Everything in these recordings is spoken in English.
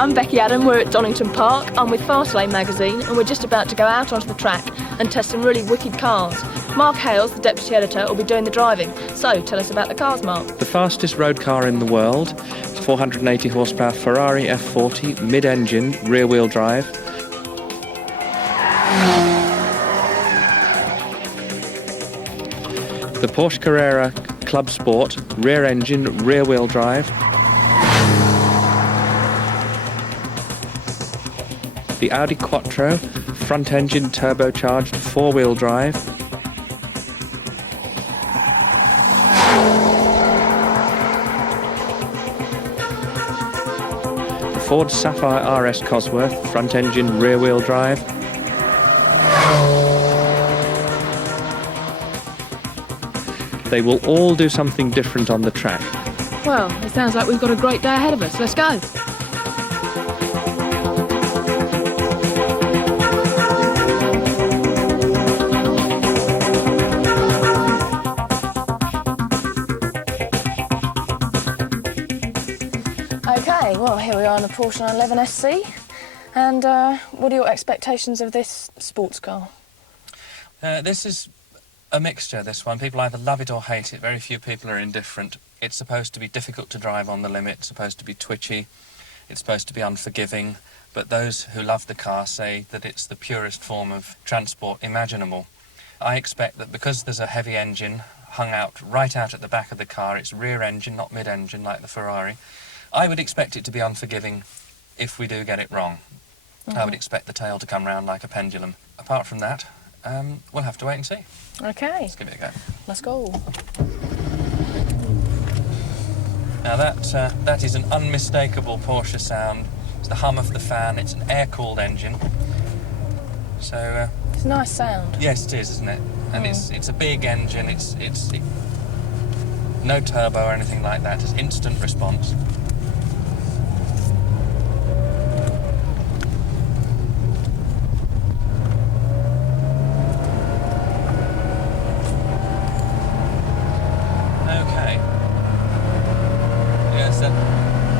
I'm Beki Adam, we're at Donington Park. I'm with Fastlane magazine and we're just about to go out onto the track and test some really wicked cars. Mark Hales, the deputy editor, will be doing the driving. So tell us about the cars, Mark. The fastest road car in the world, 480 horsepower Ferrari F40, mid-engine, rear-wheel drive. The Porsche Carrera Club Sport, rear-engine, rear-wheel drive. The Audi Quattro, front-engine, turbocharged, four-wheel drive. The Ford Sapphire RS Cosworth, front-engine, rear-wheel drive. They will all do something different on the track. Well, it sounds like we've got a great day ahead of us. Let's go. Okay, well, here we are in the Porsche 911 SC. And what are your expectations of this sports car? This is a mixture, this one. People either love it or hate it. Very few people are indifferent. It's supposed to be difficult to drive on the limit, it's supposed to be twitchy, it's supposed to be unforgiving, but those who love the car say that it's the purest form of transport imaginable. I expect that because there's a heavy engine hung out right out at the back of the car, it's rear engine, not mid-engine like the Ferrari, I would expect it to be unforgiving if we do get it wrong. I would expect the tail to come round like a pendulum. Apart from that, we'll have to wait and see. Okay. Let's give it a go. Let's go. Now that is an unmistakable Porsche sound. It's the hum of the fan. It's an air-cooled engine. So it's a nice sound. yes, it is, isn't it? And it's a big engine. It's no turbo or anything like that. It's instant response.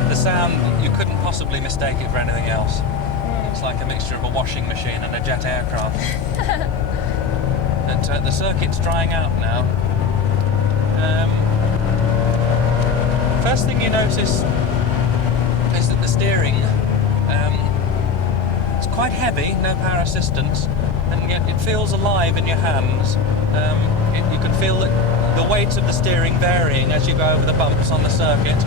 The sound, you couldn't possibly mistake it for anything else. It's like a mixture of a washing machine and a jet aircraft. But the circuit's drying out now. First thing you notice is that the steering it's quite heavy, no power assistance, and yet it feels alive in your hands. You can feel the weight of the steering varying as you go over the bumps on the circuit.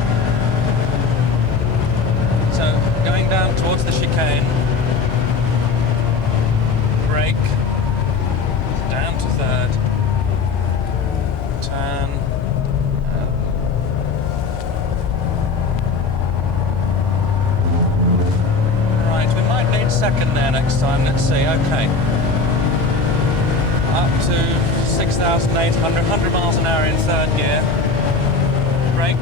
So, going down towards the chicane, brake, down to third, turn, right, we might need second there next time, let's see, okay. Up to 6,800, 100 miles an hour in third gear.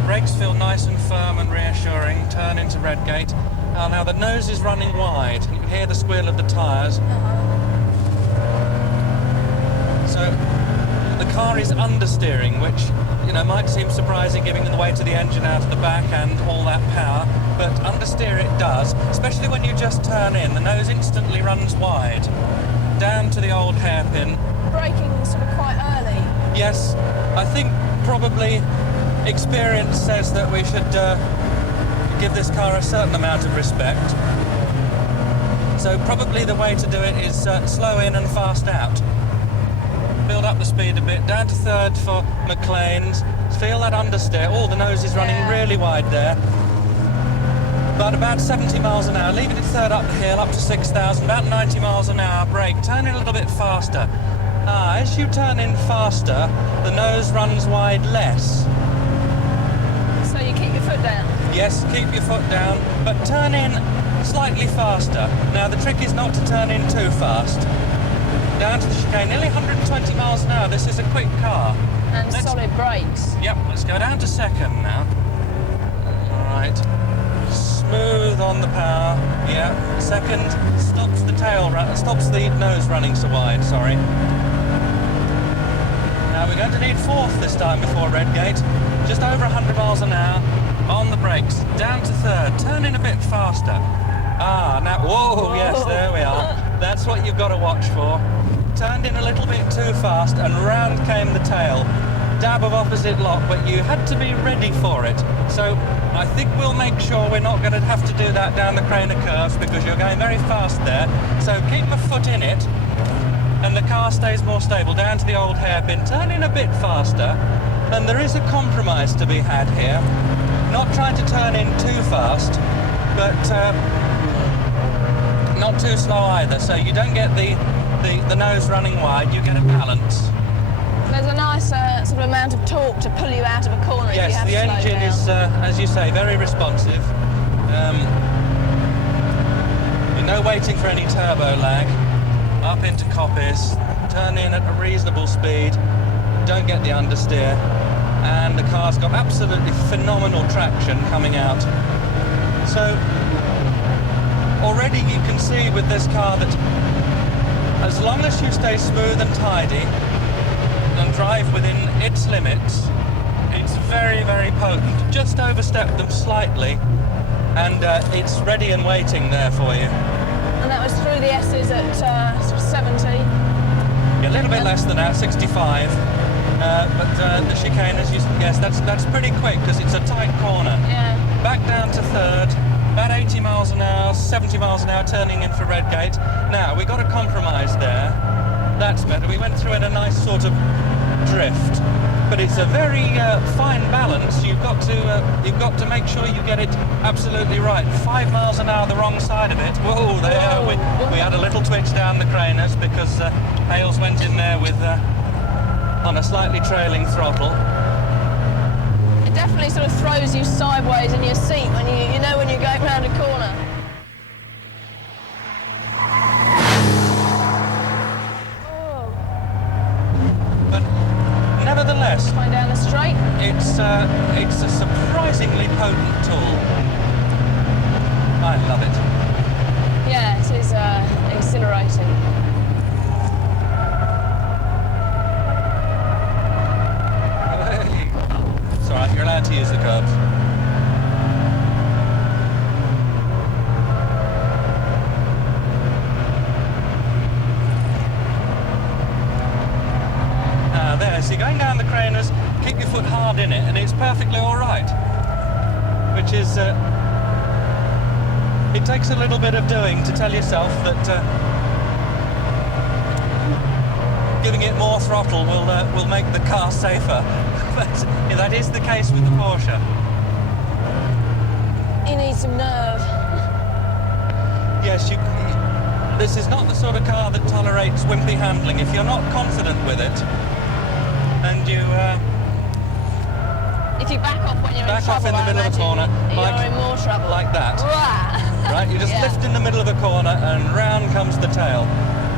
Brakes feel nice and firm and reassuring. Turn into Redgate. Now the nose is running wide. You can hear the squeal of the tyres. So the car is understeering, which might seem surprising given the weight of the engine out of the back and all that power. But understeer it does, especially when you just turn in. The nose instantly runs wide, down to the old hairpin. Braking sort of quite early. Yes, I think probably experience says that we should give this car a certain amount of respect. So probably the way to do it is slow in and fast out. Build up the speed a bit, down to third for McLean's. Feel that understeer. Oh, the nose is running really wide there. But about 70 miles an hour, leaving it third up the hill, up to 6,000, about 90 miles an hour, brake, turn in a little bit faster. As you turn in faster, the nose runs wide less. So you keep your foot down? Yes, keep your foot down, but turn in slightly faster. Now, the trick is not to turn in too fast. Down to the chicane, nearly 120 miles an hour. This is a quick car. And solid brakes. Yep, let's go down to second now. All right. Smooth on the power. Yeah. Second stops the stops the nose running so wide, sorry. Now we're going to need fourth this time before Redgate. Just over 100 miles an hour on the brakes. Down to third. Turn in a bit faster. Ah, now, whoa, yes, there we are. That's what you've got to watch for. Turned in a little bit too fast and round came the tail. Dab of opposite lock, but you had to be ready for it. So I think we'll make sure we're not going to have to do that down the Craner curves because you're going very fast there. So keep a foot in it and the car stays more stable. Down to the old hairpin, turn in a bit faster. And there is a compromise to be had here. Not trying to turn in too fast, but not too slow either. So you don't get the nose running wide, you get a balance. There's a nice sort of amount of torque to pull you out of a corner. Yes, if you have the to slow engine is, as you say, very responsive. You're no waiting for any turbo lag. Up into coppice, turn in at a reasonable speed, don't get the understeer, and the car's got absolutely phenomenal traction coming out. So already you can see with this car that as long as you stay smooth and tidy and drive within its limits, it's very, very potent. Just overstep them slightly and it's ready and waiting there for you. And that was through the S's at sort of 70. Yeah, a little bit less than that, 65. But the chicane, as you guess, that's pretty quick because it's a tight corner. Yeah. Back down to third, about 80 miles an hour, 70 miles an hour, turning in for Redgate. Now, we got a compromise there. That's better. We went through in a nice sort of drift, but it's a very fine balance. You've got to make sure you get it absolutely right. 5 miles an hour the wrong side of it. Whoa, there we had a little twitch down the Craners because Hales went in there with on a slightly trailing throttle. It definitely sort of throws you sideways in your seat when you know when you're going round a corner. But nevertheless, Going down the straight. it's a surprisingly potent tool. I love it. Yeah, it is exhilarating. It's all right, you're allowed to use the curbs. There, so you're going down the Craners, keep your foot hard in it, and it's perfectly all right. Which is, it takes a little bit of doing to tell yourself that giving it more throttle will make the car safer. But yeah, that is the case with the Porsche. You need some nerve. Yes, this is not the sort of car that tolerates wimpy handling. If you're not confident with it, and you if you back off when you're back in trouble, off in the middle of a corner, you're in more trouble. like that, right? You just Yeah. lift in the middle of a corner, and round comes the tail.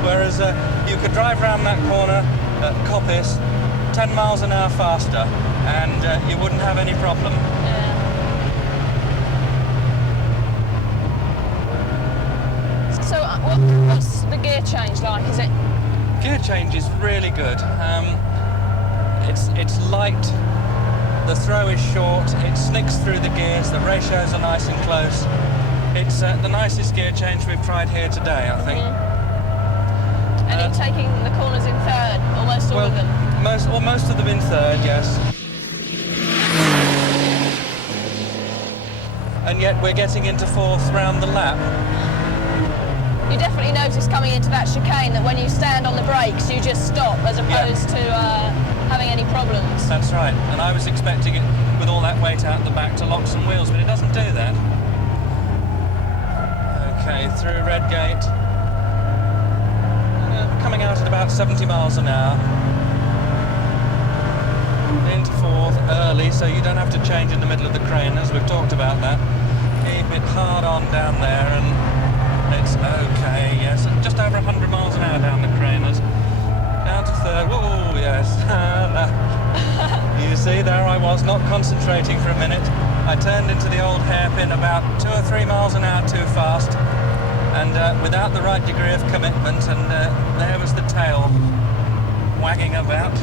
Whereas you could drive round that corner at Coppice 10 miles an hour faster, and you wouldn't have any problem. Yeah. So what's the gear change like? Is it? Gear change is really good. It's light, the throw is short, it snicks through the gears, the ratios are nice and close. It's the nicest gear change we've tried here today, I think. And you're taking the corners in third, almost all of them? Most of them in third, yes. And yet we're getting into fourth round the lap. You definitely notice coming into that chicane that when you stand on the brakes, you just stop as opposed to having any problems. That's right, and I was expecting it with all that weight out the back to lock some wheels, but it doesn't do that. Okay, through Redgate. Coming out at about 70 miles an hour. Into fourth early, so you don't have to change in the middle of the Craners. We've talked about that. Keep it hard on down there, and it's okay, yes. Just over 100 miles an hour down the Craners. Down to third. Whoa, yes. You see, there I was, not concentrating for a minute. I turned into the old hairpin about 2 or 3 miles an hour too fast, and without the right degree of commitment, and there was the tail wagging about.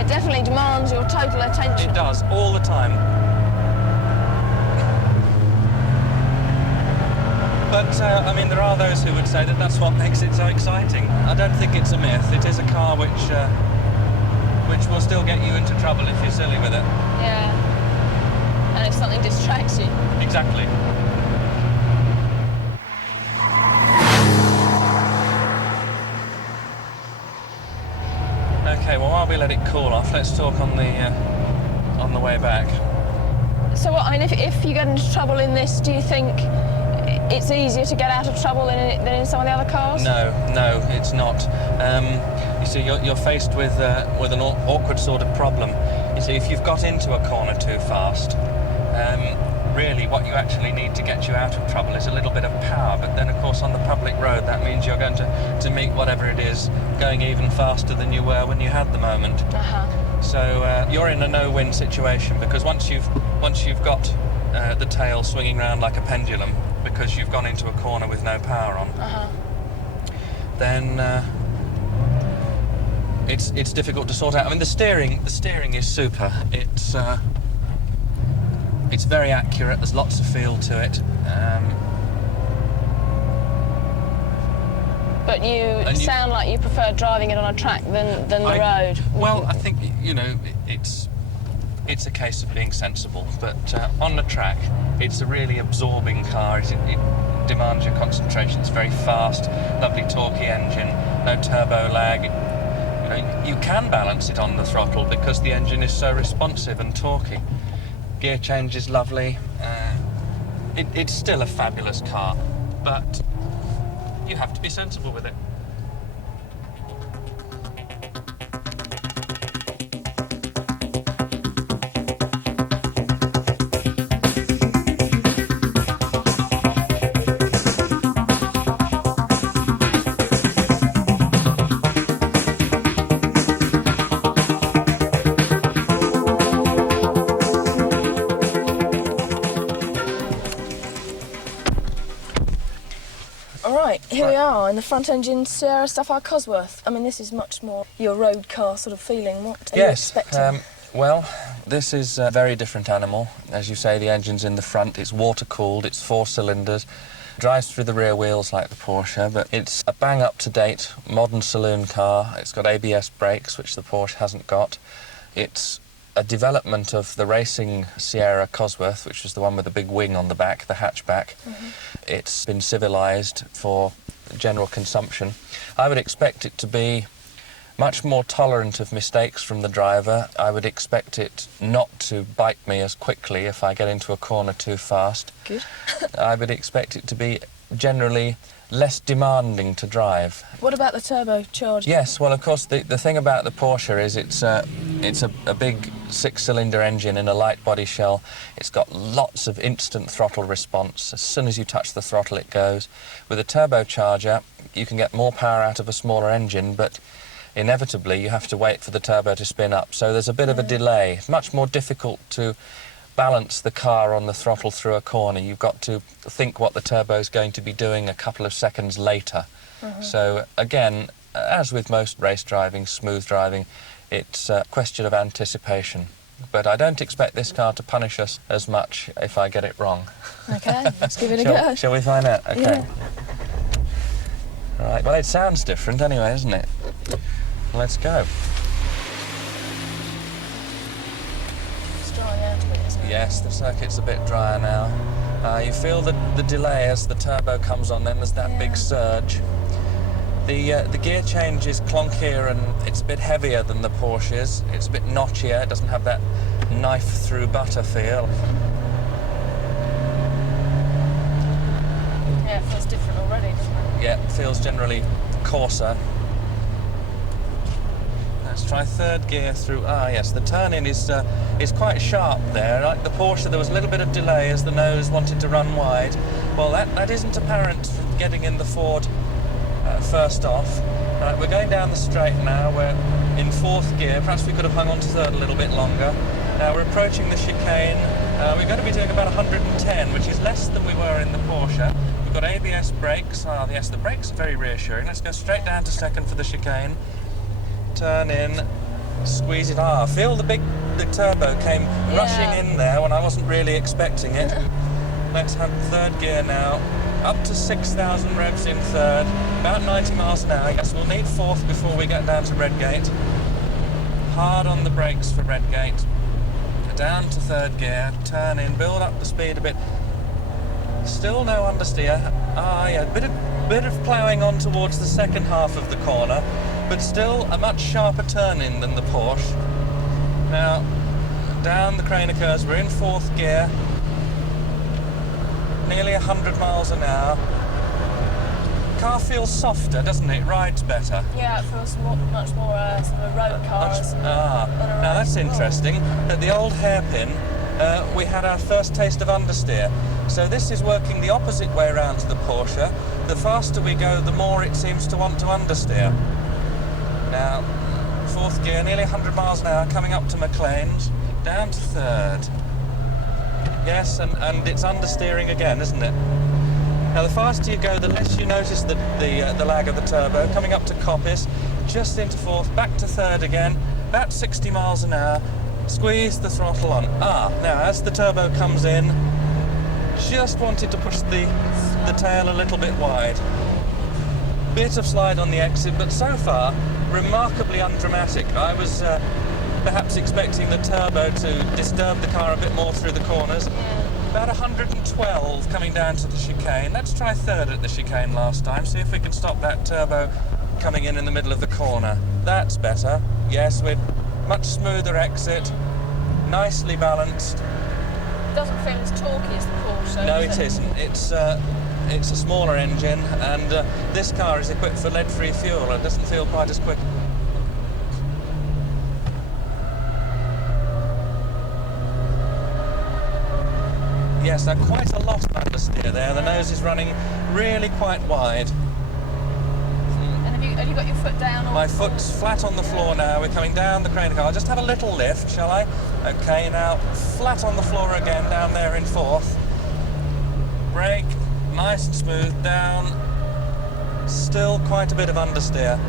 It definitely demands your total attention. It does, all the time. But I mean, there are those who would say that that's what makes it so exciting. I don't think it's a myth. It is a car which will still get you into trouble if you're silly with it. Yeah. And if something distracts you. Exactly. Okay, well, while we let it cool off, let's talk on the way back. So what, I mean, if you get into trouble in this, do you think it's easier to get out of trouble than in some of the other cars? No, it's not. You see, you're faced with an awkward sort of problem. You see, if you've got into a corner too fast, really what you actually need to get you out of trouble is a little bit of power. But then, of course, on the public road, that means you're going to meet whatever it is going even faster than you were when you had the moment. So you're in a no-win situation, because once you've got the tail swinging around like a pendulum because you've gone into a corner with no power on, then it's difficult to sort out. I mean, the steering is super. It's very accurate. There's lots of feel to it. But you sound like you prefer driving it on a track than the road. Well, I think, you know, it's a case of being sensible. But on the track, it's a really absorbing car. It demands your concentration. It's very fast, lovely torquey engine, no turbo lag. You can balance it on the throttle because the engine is so responsive and torquey. Gear change is lovely. It's still a fabulous car, but you have to be sensible with it. Here we are in the front engine Sierra Sapphire Cosworth. I mean, this is much more your road car sort of feeling. What are you expecting? Well, this is a very different animal. As you say, the engine's in the front, it's water-cooled, it's 4 cylinders, drives through the rear wheels like the Porsche, but it's a bang-up-to-date modern saloon car. It's got ABS brakes, which the Porsche hasn't got. It's a development of the racing Sierra Cosworth, which was the one with the big wing on the back, the hatchback. It's been civilised for general consumption. I would expect it to be much more tolerant of mistakes from the driver. I would expect it not to bite me as quickly if I get into a corner too fast. Good. I would expect it to be generally less demanding to drive. What about the turbocharged? Yes, well, of course, the thing about the Porsche is it's a big 6-cylinder engine in a light body shell. It's got lots of instant throttle response. As soon as you touch the throttle, it goes. With a turbocharger, you can get more power out of a smaller engine, but inevitably you have to wait for the turbo to spin up. So there's a bit of a delay. It's much more difficult to balance the car on the throttle through a corner. You've got to think what the turbo's going to be doing a couple of seconds later. So again, as with most race driving, smooth driving, it's a question of anticipation. But I don't expect this car to punish us as much if I get it wrong. Okay, let's give it a go. Shall we find out? Okay. Yeah. All right, well, it sounds different anyway, isn't it? Let's go. Yes, the circuit's a bit drier now. You feel the delay as the turbo comes on, then there's that big surge. The gear change is clunkier and it's a bit heavier than the Porsche's. It's a bit notchier, it doesn't have that knife through butter feel. Yeah, it feels different already, doesn't it? Yeah, it feels generally coarser. Let's try third gear through. Ah, yes, the turn-in is quite sharp there. Like the Porsche, there was a little bit of delay as the nose wanted to run wide. Well, that isn't apparent from getting in the Ford first off. We're going down the straight now. We're in fourth gear. Perhaps we could have hung on to third a little bit longer. We're approaching the chicane. We're going to be doing about 110, which is less than we were in the Porsche. We've got ABS brakes. Ah, yes, the brakes are very reassuring. Let's go straight down to second for the chicane. Turn in, squeeze it. Ah, feel the turbo came rushing in there when I wasn't really expecting it. Let's have third gear now. up to 6,000 revs in third, about 90 miles an hour. Yes, we'll need fourth before we get down to Redgate. Hard on the brakes for Redgate. Down to third gear, turn in, build up the speed a bit. Still no understeer. Yeah, bit of ploughing on towards the second half of the corner, but still a much sharper turn in than the Porsche. Now, down the crane occurs, we're in fourth gear. Nearly 100 miles an hour. Car feels softer, doesn't it? Rides better. Yeah, it feels much more sort of a road car. Now that's interesting. At the old hairpin, we had our first taste of understeer. So this is working the opposite way around to the Porsche. The faster we go, the more it seems to want to understeer. Now, fourth gear, nearly 100 miles an hour, coming up to McLean's, down to third. Yes, and it's understeering again, isn't it? Now, the faster you go, the less you notice the lag of the turbo. Coming up to Coppice, just into fourth, back to third again, about 60 miles an hour. Squeeze the throttle on. Now, as the turbo comes in, just wanted to push the tail a little bit wide. Bit of slide on the exit, but so far, remarkably undramatic. I was perhaps expecting the turbo to disturb the car a bit more through the corners. About 112 coming down to the chicane. Let's try third at the chicane last time, see if we can stop that turbo coming in the middle of the corner. That's better. Yes, with much smoother exit, nicely balanced. Doesn't feel as torquey as the Porsche. No, it isn't. It's a smaller engine, and this car is equipped for lead-free fuel. It doesn't feel quite as quick. Yes, now quite a lot of understeer there. The nose is running really quite wide. And have you got your foot down? My foot's flat on the floor now. We're coming down the crane car. I'll just have a little lift, shall I? Okay, now flat on the floor again, down there in fourth. Brake, nice and smooth, down. Still quite a bit of understeer.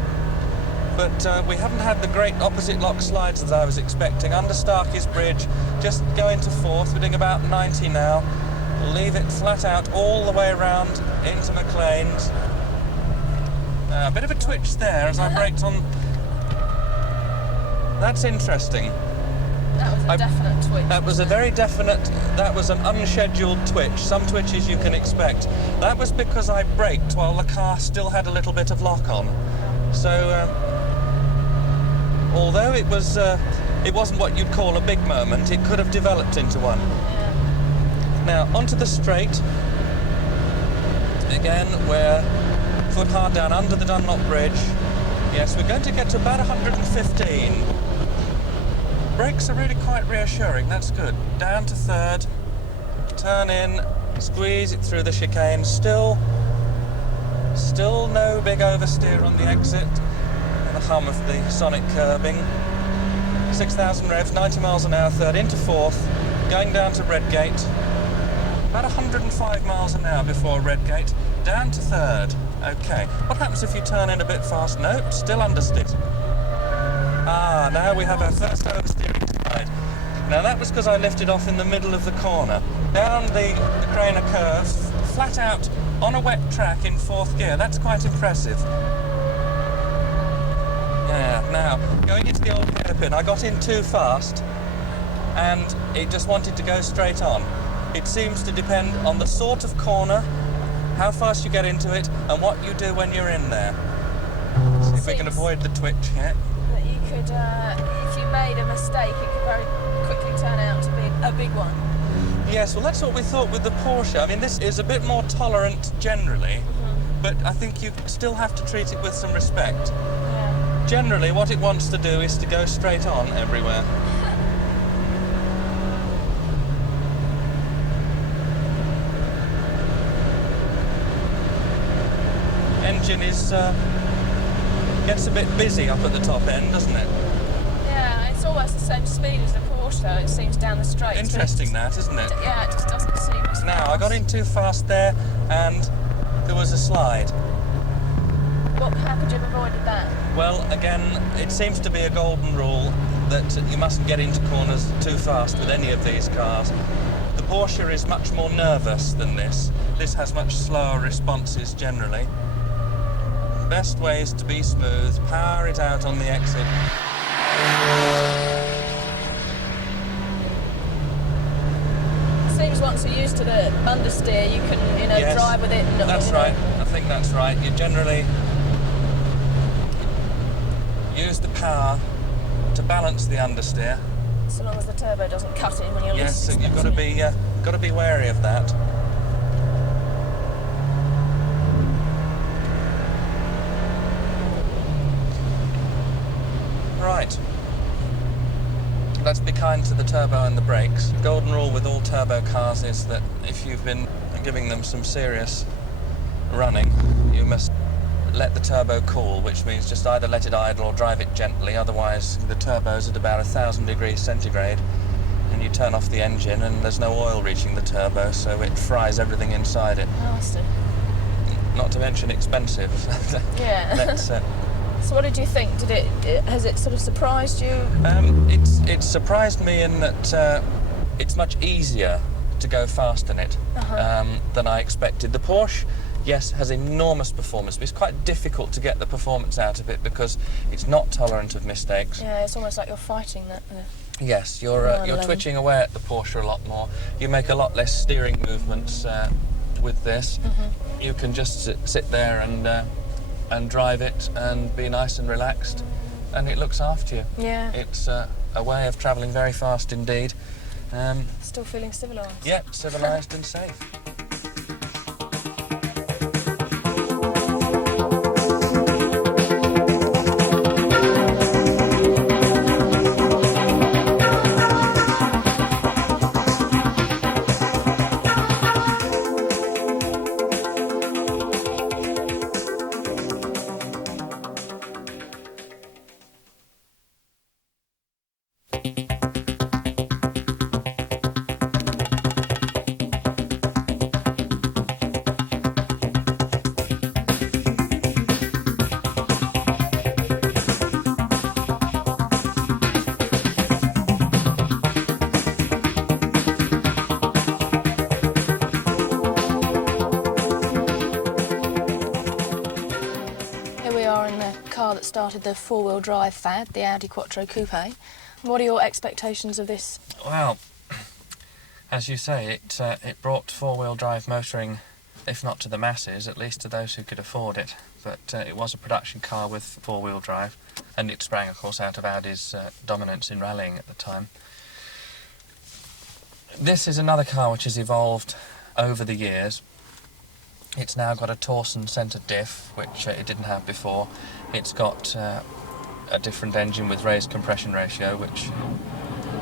But we haven't had the great opposite lock slides as I was expecting. Under Starkey's Bridge, just go into fourth. We're doing about 90 now. Leave it flat out all the way around into McLean's. A bit of a twitch there as I braked on. That's interesting. That was a definite twitch. That was a very definite, that was an unscheduled twitch. Some twitches you can expect. That was because I braked while the car still had a little bit of lock on. So, although it wasn't what you'd call a big moment, it could have developed into one. Yeah. Now, onto the straight. Again, we're foot hard down under the Dunlop Bridge. Yes, we're going to get to about 115. Brakes are really quite reassuring, that's good. Down to third, turn in, squeeze it through the chicane. Still no big oversteer on the exit. The hum of the sonic curbing. 6,000 revs, 90 miles an hour, third into fourth, going down to Redgate. About 105 miles an hour before Redgate, down to third. Okay, what happens if you turn in a bit fast? Nope, still understeer. Now we have our first oversteering slide. Now that was because I lifted off in the middle of the corner. Down the Craner curve, flat out on a wet track in fourth gear. That's quite impressive. Yeah, now, going into the old hairpin, I got in too fast and it just wanted to go straight on. It seems to depend on the sort of corner, how fast you get into it, and what you do when you're in there. See if we can avoid the twitch here. That you could, if you made a mistake, it could very quickly turn out to be a big one. Yes, well that's what we thought with the Porsche. I mean, this is a bit more tolerant generally, but I think you still have to treat it with some respect. Yeah. Generally, what it wants to do is to go straight on everywhere. Engine gets a bit busy up at the top end, doesn't it? Yeah, it's almost the same speed as the Porsche, it seems, down the straight. Interesting that, isn't it? Yeah, it just doesn't seem as fast. Now, I got in too fast there, and there was a slide. How could you have avoided that? Well, again, it seems to be a golden rule that you mustn't get into corners too fast with any of these cars. The Porsche is much more nervous than this. This has much slower responses generally. Best way is to be smooth, power it out on the exit. Seems once you're used to the understeer, you can, Yes, drive with it. And, that's right. I think that's right. You generally use the power to balance the understeer. So long as the turbo doesn't cut in when you're Yes, least so you've got to be wary of that. Right. Let's be kind to the turbo and the brakes. The golden rule with all turbo cars is that if you've been giving them some serious running, you must let the turbo cool, which means just either let it idle or drive it gently, otherwise the turbo's at about 1,000 degrees centigrade and you turn off the engine and there's no oil reaching the turbo, so it fries everything inside it. Oh, I see. Not to mention expensive. Yeah. So what did you think? Has it sort of surprised you? It's surprised me in that it's much easier to go fast in it than I expected. The Porsche, yes, has enormous performance, but it's quite difficult to get the performance out of it because it's not tolerant of mistakes. Yeah, it's almost like you're fighting that. Yes, you're twitching away at the Porsche a lot more. You make a lot less steering movements with this. You can just sit there and drive it and be nice and relaxed, and it looks after you. Yeah. It's a way of travelling very fast indeed. Still feeling civilised. Yep, civilised and safe. That started the four-wheel drive fad, the Audi Quattro Coupe. What are your expectations of this? Well, as you say, it brought four-wheel drive motoring, if not to the masses, at least to those who could afford it. But it was a production car with four-wheel drive, and it sprang, of course, out of Audi's dominance in rallying at the time. This is another car which has evolved over the years. It's now got a Torsen centre diff, which it didn't have before. It's got a different engine with raised compression ratio, which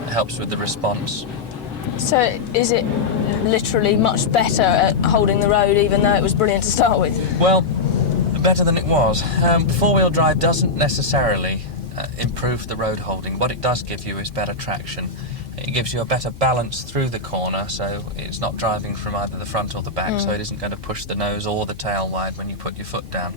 helps with the response. So is it literally much better at holding the road, even though it was brilliant to start with? Well, better than it was. Four-wheel drive doesn't necessarily improve the road holding. What it does give you is better traction. It gives you a better balance through the corner, so it's not driving from either the front or the back, so it isn't going to push the nose or the tail wide when you put your foot down.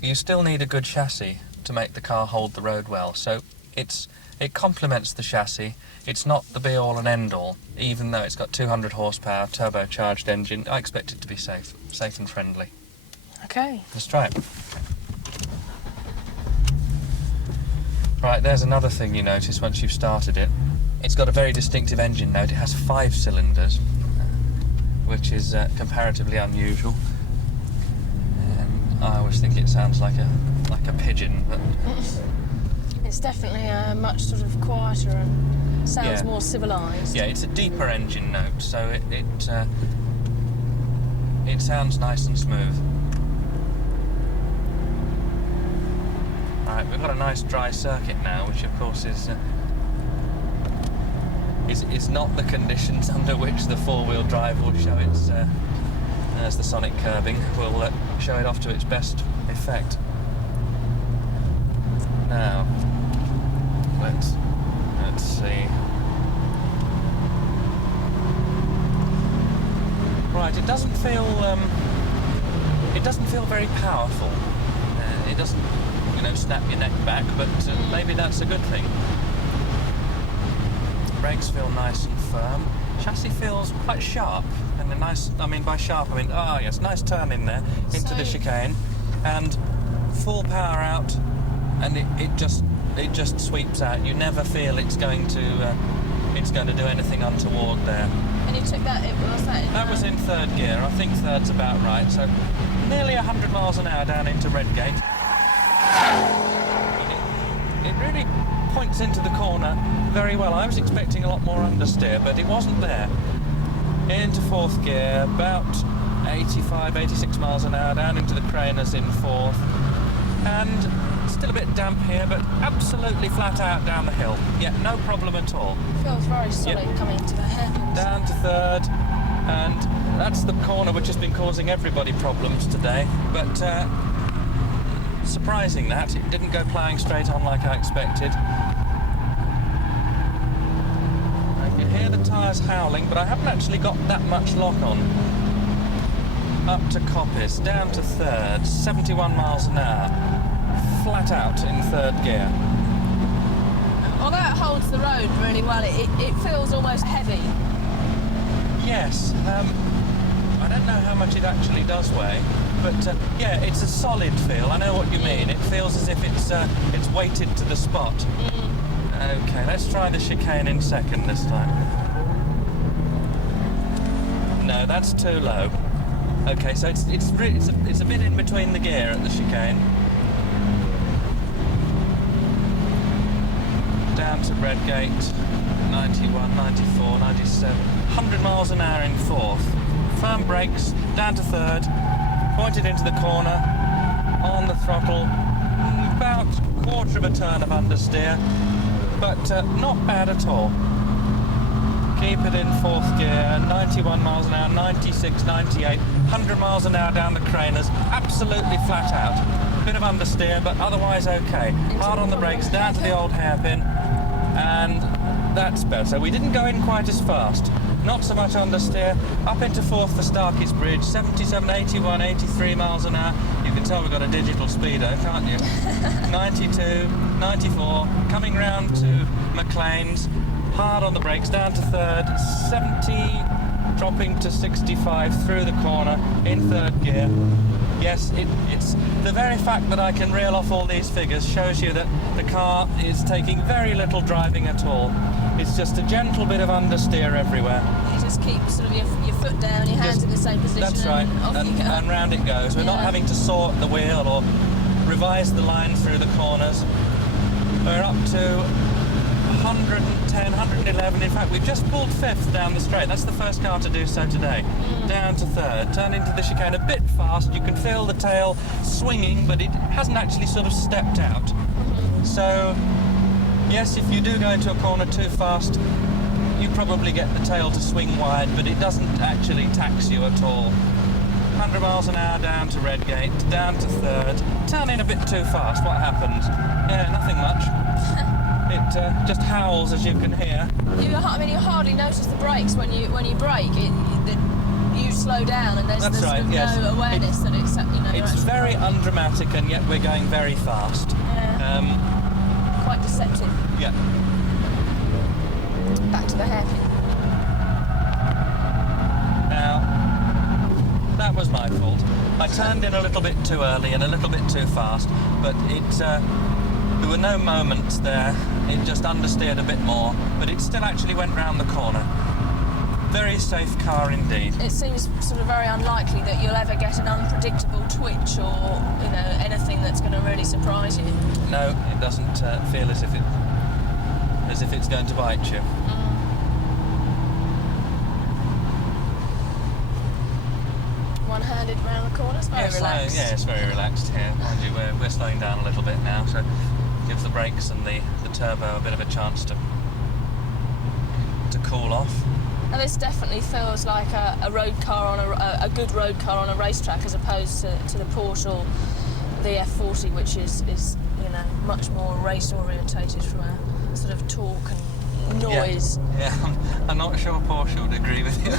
You still need a good chassis to make the car hold the road well, so it complements the chassis. It's not the be-all and end-all, even though it's got 200 horsepower, turbocharged engine. I expect it to be safe and friendly. Okay. Let's try it. Right, there's another thing you notice once you've started it. It's got a very distinctive engine note. It has 5 cylinders, which is comparatively unusual. I always think it sounds like a pigeon, but it's definitely much sort of quieter and sounds more civilised. Yeah, it's a deeper engine note, so it sounds nice and smooth. Right, we've got a nice dry circuit now, which of course is not the conditions under which the four-wheel drive will show its, as the sonic curbing will show it off to its best effect. Now, let's see. Right, it doesn't feel very powerful. It doesn't, snap your neck back, but maybe that's a good thing. Brakes feel nice and firm. chassis feels quite sharp, and a nice, I mean by sharp I mean, oh yes, nice turn in there into the chicane, and full power out, and it just sweeps out. You never feel it's going to do anything untoward there. And you took that, That was in third gear. I think third's about right. So nearly 100 miles an hour down into Redgate. It really points into the corner very well. I was expecting a lot more understeer, but it wasn't there. Into fourth gear, about 85, 86 miles an hour, down into the Craners in fourth. And still a bit damp here, but absolutely flat out down the hill. Yeah, no problem at all. Feels very solid coming into the hairpins. Down to third, and that's the corner which has been causing everybody problems today. But surprising that, it didn't go ploughing straight on like I expected. I can hear the tyres howling, but I haven't actually got that much lock on. Up to Coppice, down to third, 71 miles an hour. Flat out in third gear. Although it holds the road really well, it feels almost heavy. Yes, I don't know how much it actually does weigh, but yeah, it's a solid feel. I know what you mean. It feels as if it's weighted to the spot. Okay, let's try the chicane in second this time. No, that's too low. Okay, so it's a bit in between the gear at the chicane. Down to Redgate, 91, 94, 97, 100 miles an hour in fourth. Firm brakes, down to third, pointed into the corner, on the throttle, about quarter of a turn of understeer, but not bad at all. Keep it in fourth gear, 91 miles an hour, 96, 98, 100 miles an hour down the Craners, absolutely flat out. Bit of understeer, but otherwise okay. Hard on the brakes, down to the old hairpin, and that's better. So we didn't go in quite as fast. Not so much understeer. Up into fourth for Starkey's Bridge, 77, 81, 83 miles an hour. You can tell we've got a digital speedo, can't you? 92, 94, coming round to McLean's. Hard on the brakes, down to third, 70, dropping to 65 through the corner in third gear. Yes, it's the very fact that I can reel off all these figures shows you that the car is taking very little driving at all. It's just a gentle bit of understeer everywhere. You just keep sort of your foot down, your hands in the same position. That's right, and round it goes. We're not having to saw at the wheel or revise the line through the corners. We're up to 110, 111. In fact, we've just pulled fifth down the straight. That's the first car to do so today. Down to third, turn into the chicane a bit fast. You can feel the tail swinging, but it hasn't actually sort of stepped out. So, yes, if you do go into a corner too fast, you probably get the tail to swing wide, but it doesn't actually tax you at all. 100 miles an hour down to Redgate, down to third. Turn in a bit too fast. What happened? Yeah, nothing much. It just howls, as you can hear. You hardly notice the brakes when you brake. You slow down, and there's no awareness that it's It's very undramatic, and yet we're going very fast. Yeah. Quite deceptive. Yeah. Back to the hairpin. Now, that was my fault. I turned in a little bit too early and a little bit too fast, but there were no moments there. It just understeered a bit more, but it still actually went round the corner. Very safe car indeed. It seems sort of very unlikely that you'll ever get an unpredictable twitch or anything that's going to really surprise you. No, it doesn't feel as if it's going to bite you. One-handed round the corner. It's very relaxed. Yeah, it's very relaxed here. Mind you, we're slowing down a little bit now, so gives the brakes and the turbo a bit of a chance to cool off. Now this definitely feels like a road car on a good road car on a racetrack, as opposed to the Porsche or the F40, which is much more race orientated from a sort of torque and noise. Yeah, I'm not sure Porsche would agree with you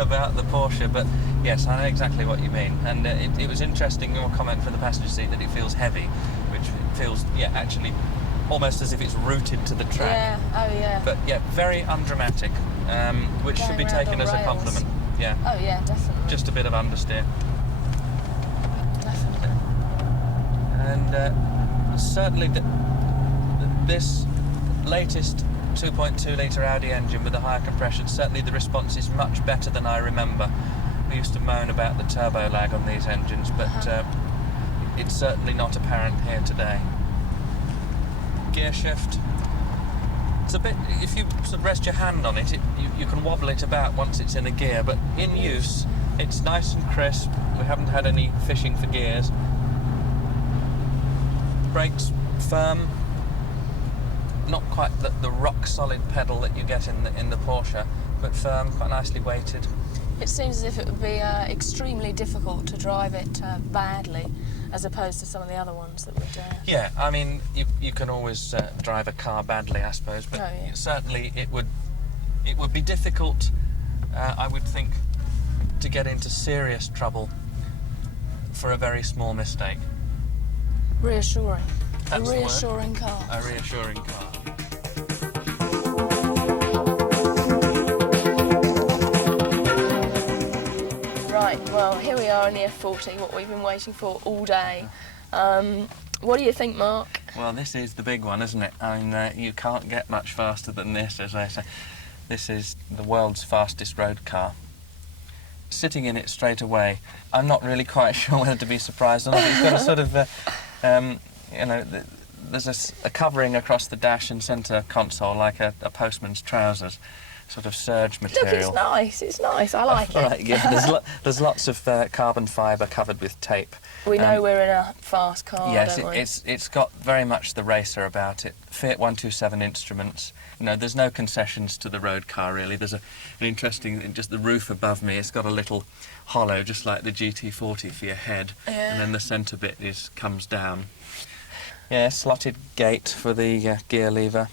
about the Porsche, but yes, I know exactly what you mean. And it was interesting, your comment from the passenger seat, that it feels heavy, which feels, actually almost as if it's rooted to the track. Yeah, oh yeah. But yeah, very undramatic, which should be Going round taken on as a rails. compliment. Yeah. Oh yeah, definitely. Just a bit of understeer. Definitely. And certainly this latest 2.2 litre Audi engine with the higher compression, certainly the response is much better than I remember. We used to moan about the turbo lag on these engines, but it's certainly not apparent here today. Gear shift. It's a bit, if you sort of rest your hand on it, you can wobble it about once it's in a gear, but in use, it's nice and crisp. We haven't had any fishing for gears. Brakes firm. Not quite the rock-solid pedal that you get in the Porsche, but firm, quite nicely weighted. It seems as if it would be extremely difficult to drive it badly, as opposed to some of the other ones that would... Yeah, I mean, you can always drive a car badly, I suppose, but certainly it would be difficult, I would think, to get into serious trouble for a very small mistake. Reassuring. That's a reassuring car. A reassuring car. Right, well, here we are in the F40, what we've been waiting for all day. What do you think, Mark? Well, this is the big one, isn't it? I mean, you can't get much faster than this, as they say. This is the world's fastest road car. Sitting in it straight away, I'm not really quite sure whether to be surprised or not. It's got a sort of, you know, there's a covering across the dash and centre console like a postman's trousers, sort of serge material. Look, it's nice, I like it. Right, yeah, there's lots of carbon fibre covered with tape. We know we're in a fast car, yes, don't we? it's got very much the racer about it. Fiat 127 instruments. You know, there's no concessions to the road car, really. There's an interesting, just the roof above me, it's got a little hollow, just like the GT40 for your head. Yeah. And then the centre bit comes down. Yeah, slotted gate for the gear lever.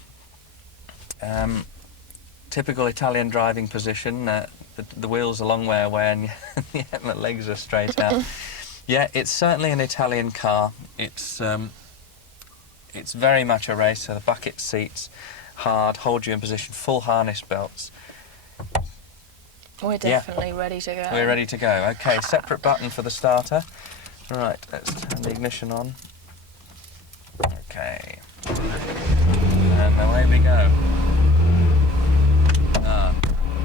Typical Italian driving position. The wheel's a long way away and yeah, the legs are straight out. Yeah, it's certainly an Italian car. It's very much a racer. The bucket seats, hard, hold you in position, full harness belts. We're definitely ready to go. We're ready to go. Okay, separate button for the starter. Right, let's turn the ignition on. Okay. And away we go.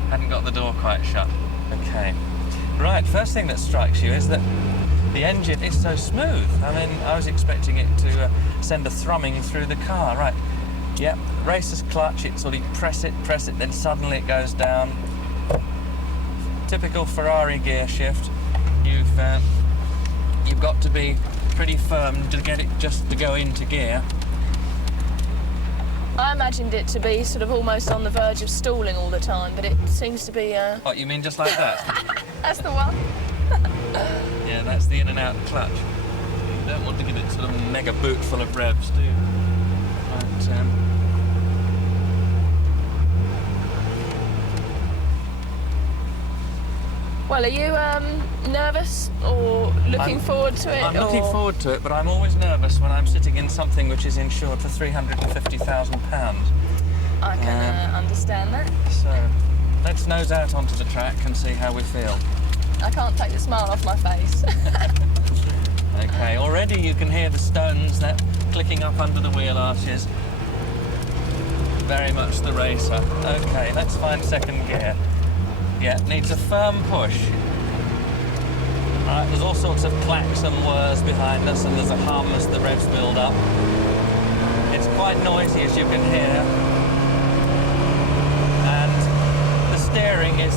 Hadn't got the door quite shut. Okay. Right, first thing that strikes you is that the engine is so smooth. I mean, I was expecting it to send a thrumming through the car. Right, yep, racer's clutch, it sort of press it, then suddenly it goes down. Typical Ferrari gear shift. You've got to be pretty firm to get it just to go into gear. I imagined it to be sort of almost on the verge of stalling all the time, but it seems to be... What, you mean just like that? That's the one. Yeah, that's the in and out clutch. You don't want to give it sort of a mega boot full of revs, do you? Right, Well, are you nervous or looking forward to it? I'm looking forward to it, but I'm always nervous when I'm sitting in something which is insured for £350,000. I can understand that. So, let's nose out onto the track and see how we feel. I can't take the smile off my face. Okay, already you can hear the stones that clicking up under the wheel arches. Very much the racer. Okay, let's find second gear. Yeah, needs a firm push. Right, there's all sorts of clacks and whirs behind us, and there's a hum as the revs build up. It's quite noisy, as you can hear. And the steering is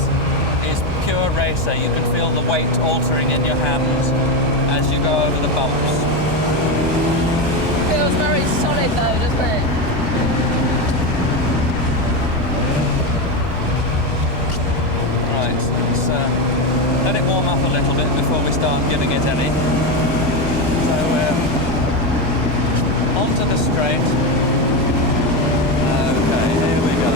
pure racer. You can feel the weight altering in your hands as you go over the bumps. Feels very solid though, doesn't it? Right, let's let it warm up a little bit before we start giving it any. So onto the straight. Okay, here we go.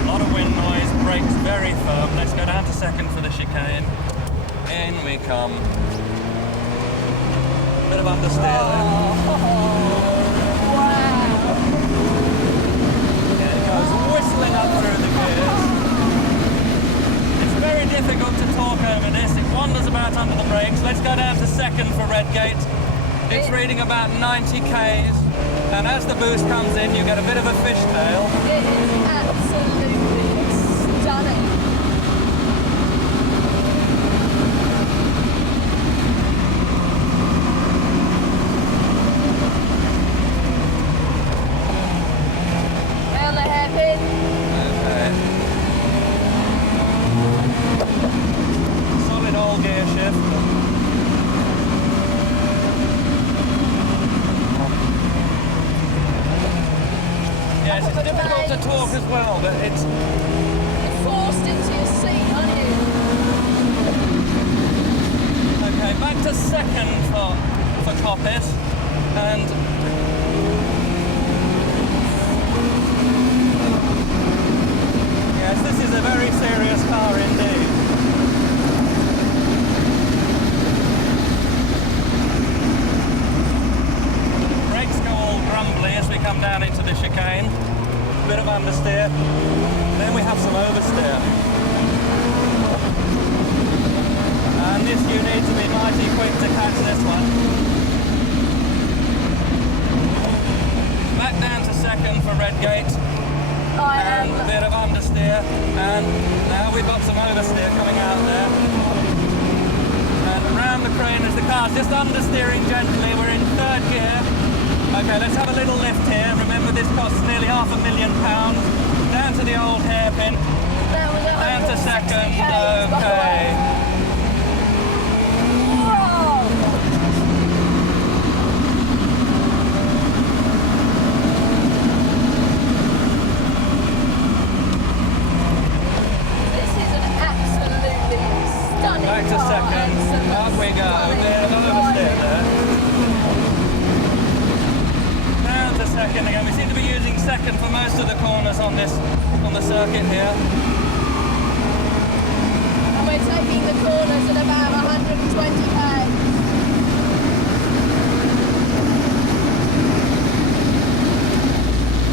A lot of wind noise, brakes very firm. Let's go down to second for the chicane. In we come. Bit of understeer there. Wow. Yeah, it goes whistling up through the gears. It's very difficult to torque over this. It wanders about under the brakes. Let's go down to second for Redgate. It's reading about 90 k's, and as the boost comes in, you get a bit of a fishtail. It is absolutely stunning. Round the hairpin. Okay. Solid all gear shift. Yes, it's difficult to talk as well, but it's... You're forced into your seat, aren't you? Okay, back to second for Coppet, and... Yes, this is a very serious car indeed. Brakes go all grumbly as we come down into the chicane. Bit of understeer, then we have some oversteer. And this, you need to be mighty quick to catch this one. Back down to second for Redgate. And a bit of understeer, and now we've got some oversteer coming out there. And around the crane as the car's just understeering gently. We're in third gear. Okay, let's have a little lift here. Remember, this costs nearly £500,000. Down to the old hairpin. Down to second. Okay. Whoa! This is an absolutely stunning Back to car. second. Up we go. Bit of oversteer there. To second again. We seem to be using second for most of the corners on the circuit here. And we're taking the corners at about 120 k's.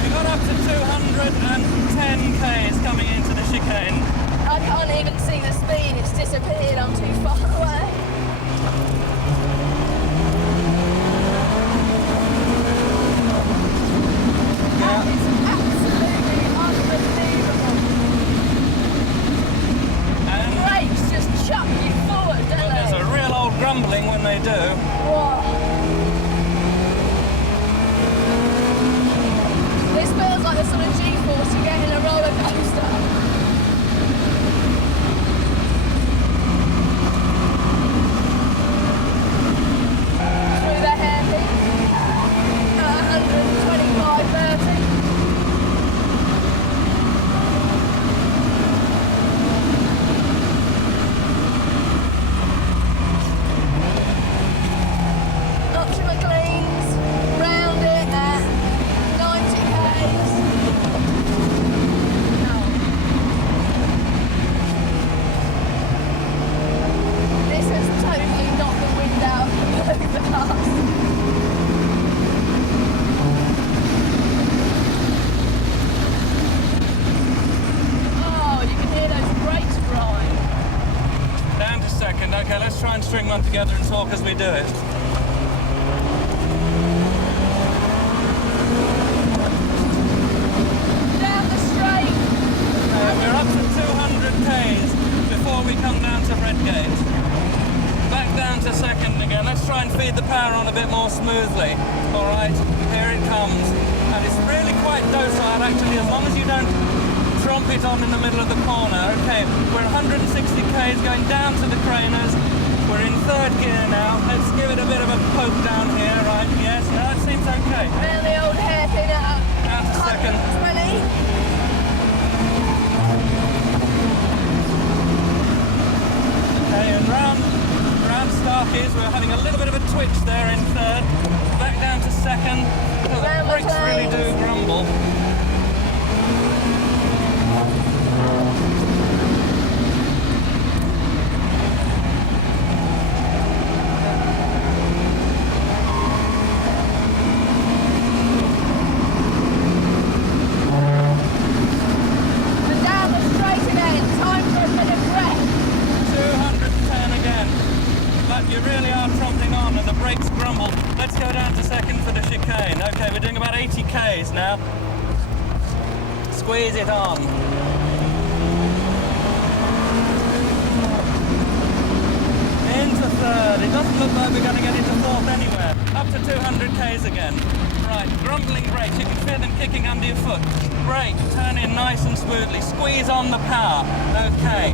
We got up to 210 k's coming into the chicane. I can't even see the speed, it's disappeared, I'm too far away. That is absolutely unbelievable. And Brakes just chuck you forward, don't there's they? a real old grumbling when they do. Whoa. This feels like the sort of G-force you get in a roller coaster. Through the hairpin. 125, 30. Up to McLean's, round it at 90 k's. No. This has totally knocked the wind out of the cars. Down to second. Okay, let's try and string one together and talk as we do it. Down the straight. We're up to 200 k's before we come down to Redgate. Back down to second again. Let's try and feed the power on a bit more smoothly. All right, here it comes. And it's really quite docile actually, as long as you don't tromp it on in the middle of the corner. Okay, we're 160 k's going down to the craners. We're in third gear now. Let's give it a bit of a poke down here, right? Yes, no, it seems okay. Round the old hairpin at Down to second. 120. Okay, and round Starkeys, we're having a little bit of a twitch there in third. Back down to second. Oh, the Round the brakes really do planes. grumble. brakes grumble. Let's go down to second for the chicane. Okay, we're doing about 80 k's now. Squeeze it on. Into third. It doesn't look like we're going to get into fourth anywhere. Up to 200 k's again. Right, grumbling brakes. You can feel them kicking under your foot. Brake, turn in nice and smoothly. Squeeze on the power. Okay.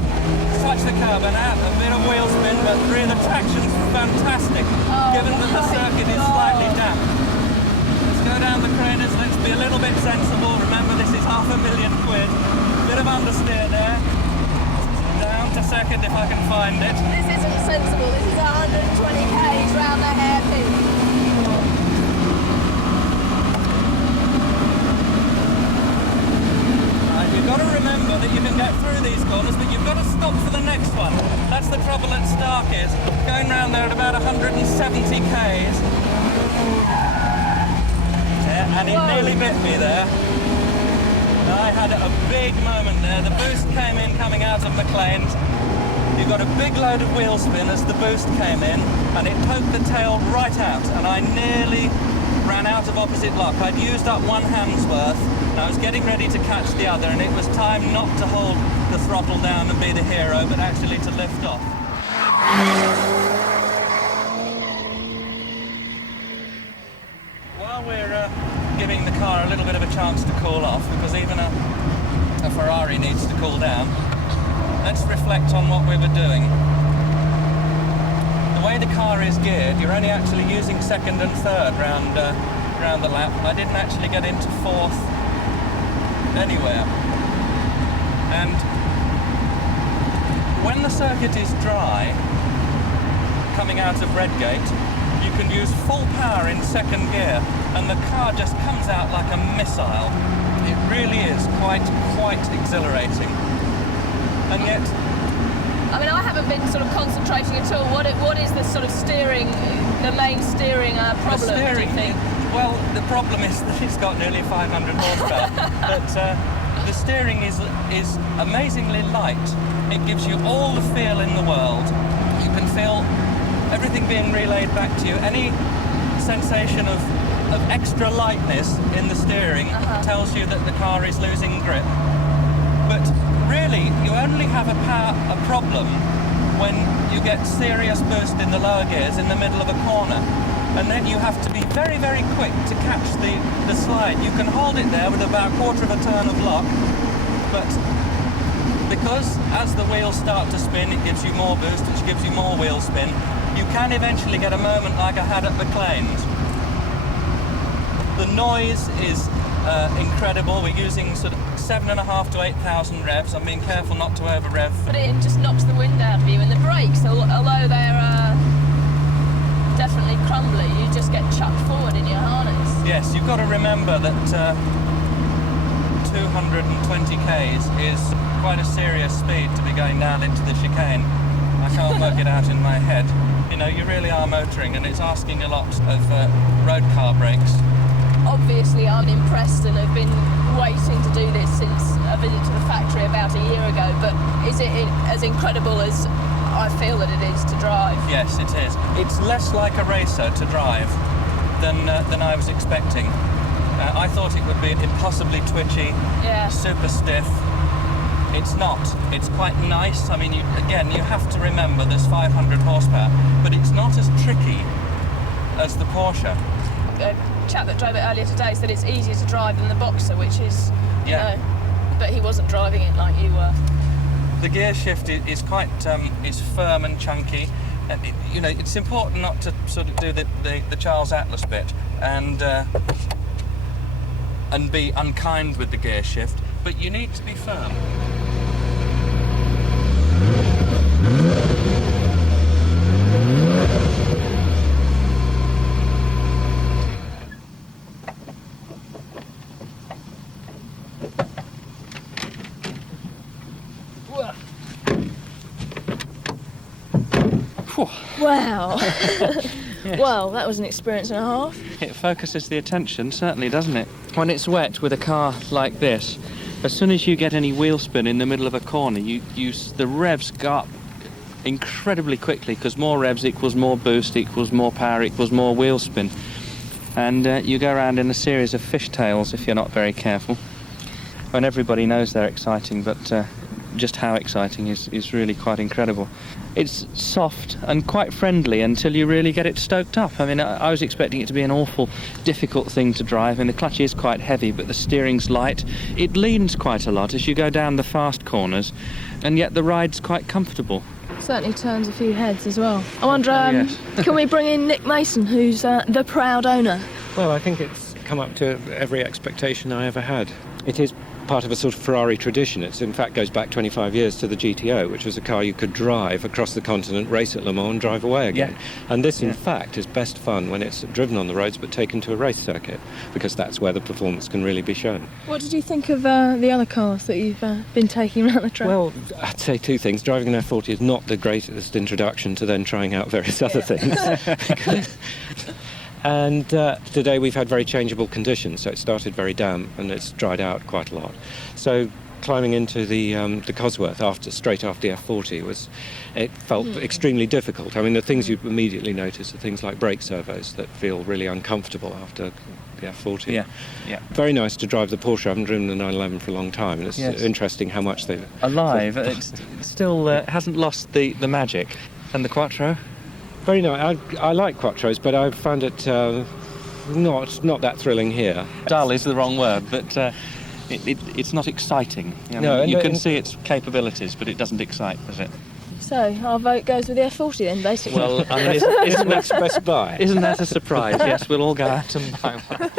Touch the curb and out. A bit of wheel spin, but really the traction's fantastic, given that the circuit is slightly damp. Let's go down the craters. Let's be a little bit sensible. Remember, this is £500,000. Bit of understeer there. Down to second if I can find it. This isn't sensible. This is 120 k's round the hairpin. You've got to remember that you can get through these corners, but you've got to stop for the next one. That's the trouble at Stark is. Going round there at about 170 k's. Yeah, and it nearly bit me there. I had a big moment there. The boost came in coming out of McLean's. You got a big load of wheel spin as the boost came in, and it poked the tail right out, and I nearly ran out of opposite lock. I'd used up one hand's worth, and I was getting ready to catch the other, and it was time not to hold the throttle down and be the hero, but actually to lift off. While we're giving the car a little bit of a chance to cool off, because even a Ferrari needs to cool down, let's reflect on what we were doing. The way the car is geared, you're only actually using second and third round the lap. I didn't actually get into fourth anywhere. And when the circuit is dry, coming out of Redgate, you can use full power in second gear, and the car just comes out like a missile. It really is quite exhilarating. And yet, I mean, I haven't been sort of concentrating at all. What is the sort of steering, the main steering problem, do you think? Well, the problem is that it's got nearly 500 horsepower, but the steering is amazingly light. It gives you all the feel in the world. You can feel everything being relayed back to you. Any sensation of extra lightness in the steering tells you that the car is losing grip. But really, you only have a problem when you get serious boost in the lower gears in the middle of a corner. And then you have to be very, very quick to catch the slide. You can hold it there with about a quarter of a turn of lock, but because as the wheels start to spin, it gives you more boost, which gives you more wheel spin, you can eventually get a moment like I had at McLean's. The noise is incredible. We're using sort of 7,500 to 8,000 revs. I'm being careful not to over rev. But it just knocks the wind out of you, and the brakes, although they're definitely crumbly, you just get chucked forward in your harness. Yes, you've got to remember that 220 k's is quite a serious speed to be going down into the chicane. I can't work it out in my head. You know, you really are motoring, and it's asking a lot of road car brakes. Obviously, I'm impressed and have been waiting to do this since a visit to the factory about a year ago, but is it as incredible as I feel that it is to drive? Yes, it is. It's less like a racer to drive than I was expecting. I thought it would be impossibly twitchy, super stiff. It's not. It's quite nice. I mean, you have to remember there's 500 horsepower, but it's not as tricky as the Porsche. A chap that drove it earlier today said it's easier to drive than the Boxer, which is, you know, but he wasn't driving it like you were. The gear shift is quite is firm and chunky, and it's important not to sort of do the Charles Atlas bit and be unkind with the gear shift, but you need to be firm. Wow. Yes. Well, that was an experience and a half. It focuses the attention, certainly, doesn't it? When it's wet with a car like this, as soon as you get any wheel spin in the middle of a corner, the revs go up incredibly quickly, because more revs equals more boost equals more power equals more wheel spin. And you go around in a series of fishtails if you're not very careful. And everybody knows they're exciting, but just how exciting is really quite incredible. It's soft and quite friendly until you really get it stoked up. I mean, I was expecting it to be an awful difficult thing to drive, and the clutch is quite heavy, but the steering's light. It leans quite a lot as you go down the fast corners, and yet the ride's quite comfortable. Certainly turns a few heads as well. I wonder, yes. Can we bring in Nick Mason, who's the proud owner? Well, I think it's come up to every expectation I ever had. It is part of a sort of Ferrari tradition. It in fact goes back 25 years to the GTO, which was a car you could drive across the continent, race at Le Mans and drive away again. Yeah. And this in fact is best fun when it's driven on the roads but taken to a race circuit, because that's where the performance can really be shown. What did you think of the other cars that you've been taking around the track? Well, I'd say two things. Driving an F40 is not the greatest introduction to then trying out various other things. And today we've had very changeable conditions, so it started very damp and it's dried out quite a lot. So climbing into the Cosworth straight after the F40 felt extremely difficult. I mean, the things you immediately notice are things like brake servos that feel really uncomfortable after the F40. Yeah. Very nice to drive the Porsche. I haven't driven the 911 for a long time, and it's interesting how much they've... Alive, it still hasn't lost the magic. And the Quattro? Very nice. I like Quattros, but I've found it not that thrilling here. Dull is the wrong word, but it's not exciting. I mean, you can see its capabilities, but it doesn't excite, does it? So our vote goes with the F40 then, basically. Well, I mean, isn't Next best buy. that a surprise? Yes, we'll all go out and buy one.